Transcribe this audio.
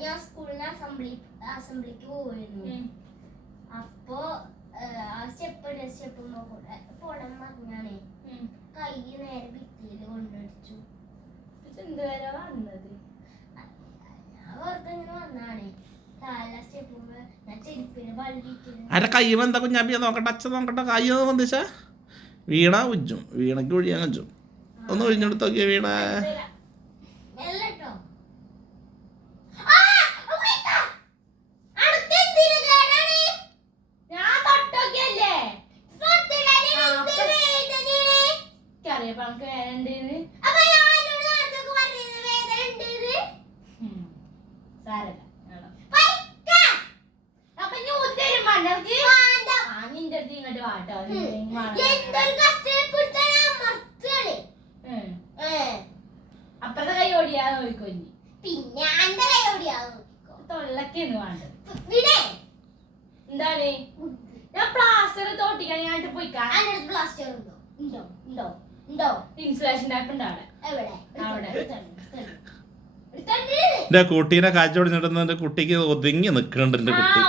ഞാൻ സ്കൂളിന് അസംബ്ലിക്ക് പോയിരുന്നു. അപ്പൊ ആ സ്റ്റെപ്പ് പോണം പറഞ്ഞാണേ കൈ നേരെ ഭിത്തിയിൽ കൊണ്ടടിച്ചു. എന്തുവരെ വന്നത്? ഞാൻ വെറുതെ ഇങ്ങനെ വന്നാണേ. താഴെ സ്റ്റെപ്പ് ഞാൻ ചെരുപ്പിന് വള്ളിട്ട് അരെ കയ്യുമ്പോ എന്താ കുഞ്ഞാപ്പിയ നോക്കട്ടെ, അച്ഛൻ നോക്കട്ടെ. കയ്യോ വന്നിച്ചാ വീണ ഉജ്ജും, വീണക്ക് ഒഴിയാൻ കജ്ജും. ഒന്ന് ഒഴിഞ്ഞെടുത്ത് നോക്കിയ വീണ. അപ്പുറത്തെ കൈ ഓടിയാതെ നോക്കിക്കോ. പിന്നെ എന്റെ കൈ ഓടിയാതെ തൊള്ളക്കൊന്നും വേണ്ട. എന്താണ് ഞാൻ പ്ലാസ്റ്റർ തോട്ടിക്കാൻ ഞാൻ പോയിക്കാ. പ്ലാസ്റ്റർ ഉണ്ടോ? ഉണ്ടോ ഉണ്ടോ ഉണ്ടോ? ഇൻസുലേഷൻ ടാപ്പ് ഉണ്ട് അവിടെ. എവിടെ? അവിടെ എന്റെ കുട്ടീനെ കാച്ചോടിഞ്ഞിട്ട് എന്റെ കുട്ടിക്ക് ഒതുങ്ങി നിൽക്കുന്നുണ്ട്. എന്റെ കുട്ടി